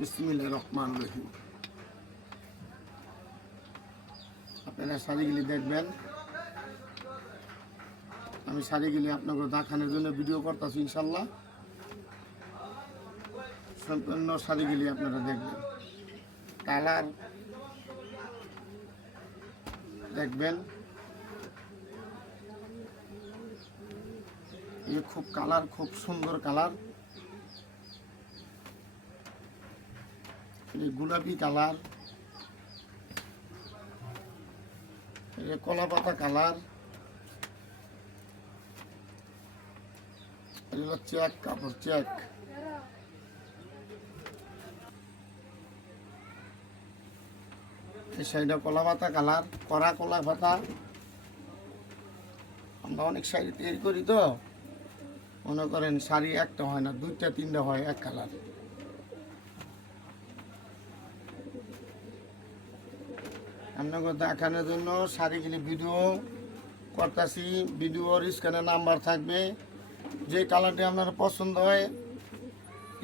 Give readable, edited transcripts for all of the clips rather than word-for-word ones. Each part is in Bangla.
বিসমিল্লাহির রহমানির রহিম। আপনারা শাড়িগুলি দেখবেন। আমি শাড়িগুলি আপনাকে দেখানোর জন্য ভিডিও করতেছি। ইনশাল্লাহ সম্পূর্ণ শাড়িগুলি আপনারা দেখবেন। কালার দেখবেন, ये खूब कलर खूब सुंदर कलर, ये गुलाबी कलर, ये कला पाता कलर, ये चेक कपड़ चेक, ये साइड कला पाता कलर करा कला पाता আমরা অনেক শাড়ি তৈরি করি তো মনে করেন শাড়ি একটা হয় না, দুইটা তিনটা হয় এক কালার। আপনাকে দেখানোর জন্য শাড়িগুলি ভিডিও করতেছি। ভিডিওর স্ক্রিনে নাম্বার থাকবে, যে কালারটি আপনার পছন্দ হয়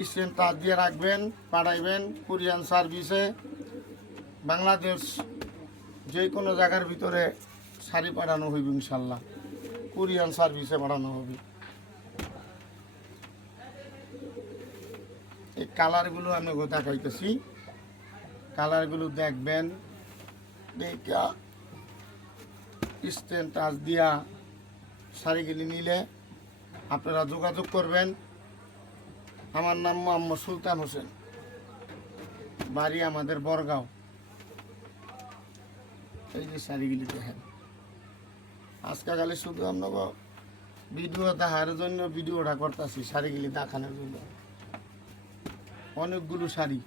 স্ক্রিন টাচ দিয়ে রাখবেন, পাঠাইবেন কুরিয়ান সার্ভিসে। বাংলাদেশ যে কোনো জায়গার ভিতরে শাড়ি পাঠানো হইবে ইনশাল্লাহ, কুরিয়ান সার্ভিসে পাঠানো হবে। এই কালারগুলো আমি দেখাইতেছি, কালারগুলো দেখবেন, দেখা স্ক্রিন টাচ দিয়া শাড়িগুলি নিলে আপনারা যোগাযোগ করবেন। আমার নাম মোহাম্মদ সুলতান হোসেন, বাড়ি আমাদের বরগাঁও। এই যে শাড়িগুলি দেখেন, আজকালে শুধু আপনাকে ভিডিও দেখার জন্য ভিডিওটা করতেছি, শাড়িগুলি দেখানোর জন্য। অনেকগুলো শাড়ি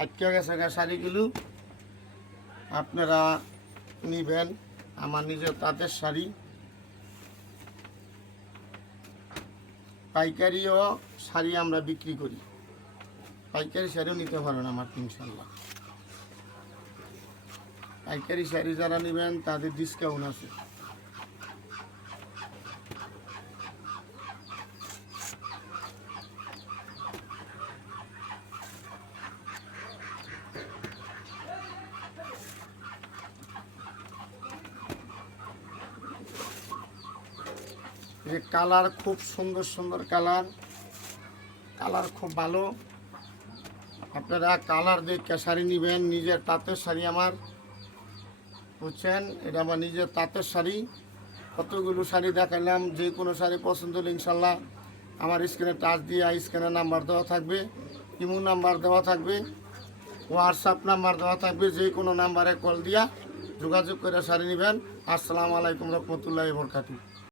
আটকে গেছে, শাড়িগুলো আপনারা নিবেন। আমার নিজের তাঁতের শাড়ি, পাইকারিও শাড়ি আমরা বিক্রি করি, পাইকারি শাড়িও নিতে পারেন আমার ইনশাল্লাহ। পাইকারি শাড়ি যারা নেবেন তাদের ডিসকাউন্ট আছে। যে কালার খুব সুন্দর সুন্দর কালার, কালার খুব ভালো। আপনারা কালার দেখে শাড়ি নেবেন। নিজের তাঁতের শাড়ি আমার, বুঝছেন, এটা আমার নিজের তাঁতের শাড়ি। কতগুলো শাড়ি দেখালাম, যে কোনো শাড়ি পছন্দ হলে ইনশাল্লাহ আমার স্ক্রিনে টাচ দিয়ে স্ক্রিনে নাম্বার দেওয়া থাকবে, ইমো নাম্বার দেওয়া থাকবে, হোয়াটসঅ্যাপ নাম্বার দেওয়া থাকবে। যে কোনো নাম্বারে কল দিয়া যোগাযোগ করে শাড়ি নেবেন। আসসালামু আলাইকুম রহমতুল্লাহি ওয়া বারাকাতুহু।